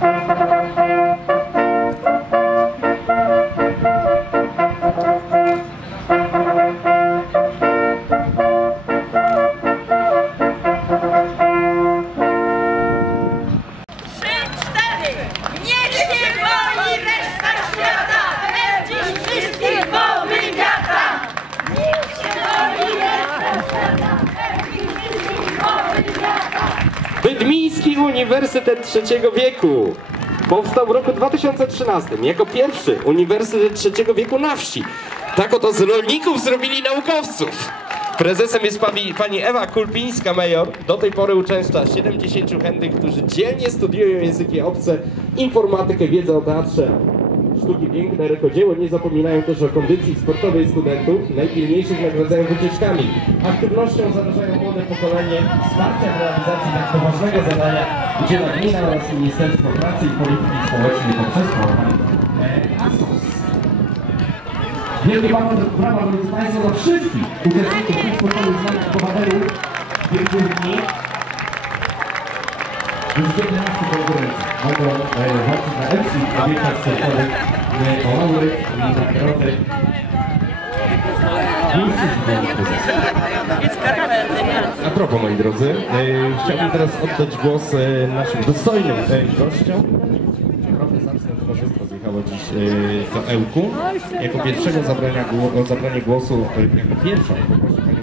Niech się boi reszta świata! Lecz dziś wszystkich powymiata! Niech się boi reszta świata! Lecz dziś wszystkich powymiata! Bydmiński Uniwersytet Trzeciego Wieku powstał w roku 2013 jako pierwszy Uniwersytet Trzeciego Wieku na wsi. Tak oto z rolników zrobili naukowców. Prezesem jest pani, pani Ewa Kulpińska-Major. Do tej pory uczęszcza 70 chętnych, którzy dzielnie studiują języki obce, informatykę, wiedzę o teatrze, sztuki piękne, rękodzieło. Nie zapominają też o kondycji sportowej studentów. Najpilniejszych nagradzają wycieczkami. Aktywnością zarażają młode pokolenie. Wsparcia w realizacji tak poważnego zadania udziela gmina oraz Ministerstwo Pracy i Polityki Społecznej poprzez ASOS. Wielkie brawa, drodzy Państwo dla wszystkich uczestników tych sportowych znanych bohaterów wielkich dni. A propos, moi drodzy, e, chciałbym teraz oddać głos e, naszym dostojnym e, gościom. Profesorstwo towarzystwo zjechało dziś do Ełku. Jako pierwszego zabrania, zabranie głosu, jako pierwszą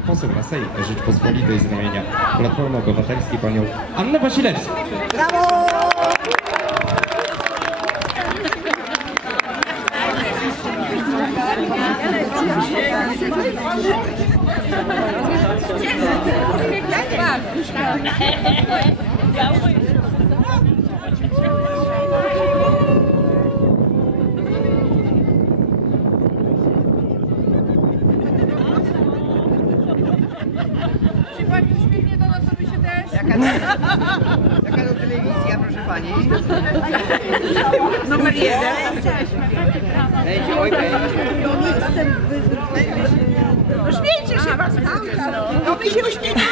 poseł na Sejm Rzeczpospolitej z ramienia Platformy Obywatelskiej, panią Annę Wasilewską. Czy też... Jaka to telewizja, proszę pani? Numer jeden. Będzie, oj, będzie. Uśmiejcie się was. No my się uśmiechamy.